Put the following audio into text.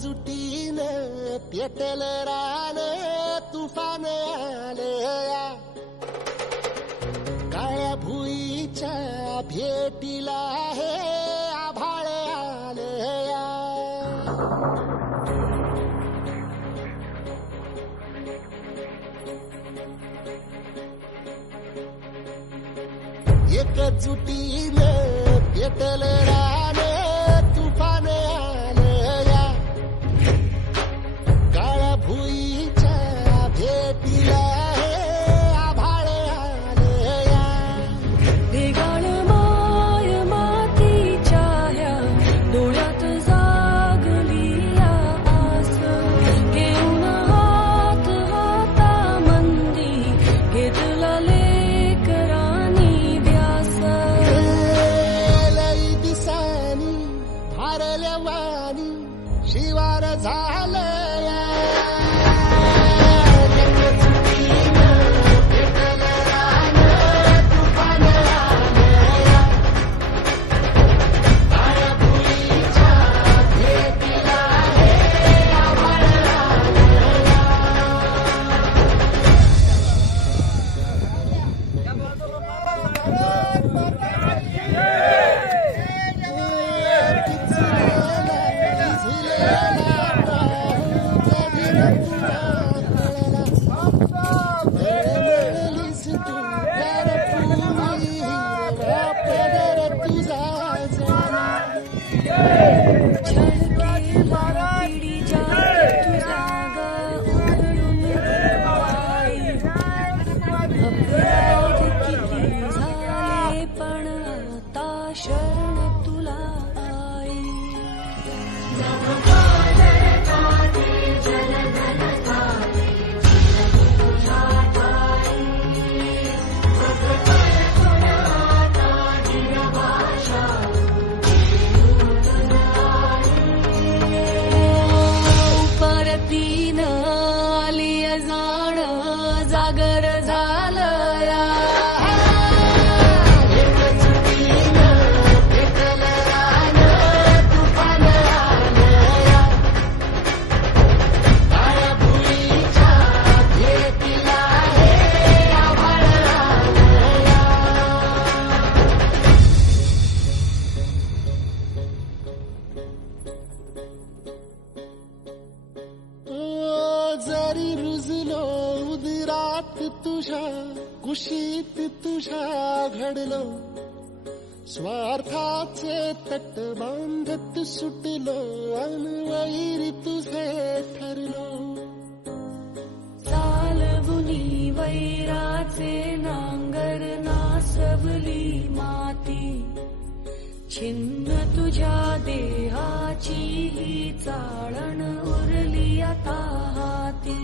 एकजुटीनं पेटलं रान तुफान आलया काळ्या भुईच्या भेटीला हे आभाळ आलया एकजुटीनं पेटलं रान तुफान आलया काळ्या भुईच्या भेटीला हे आभाळ आलया देगाळ माय मातीच्या ह्या डोळ्यात जागली या आस घेऊन हात हातामंदी घेतला लेकरांनी ध्यास लई दिसानी भारल्या वाणी शिवार झालया पण आता शरण तुला आई परतीन आली जाण जागर झालया जरी रुजलो उदरात तुझ्या कुशीत तुझ्या घडलो स्वार्थाचे तट बांधत सुटलो अनवैरी तुझे ठरलो चालवुनी वैराचे नांगर नासवली माती छिन्न तुझ्या देहाची ही चाळण उरली आता हाती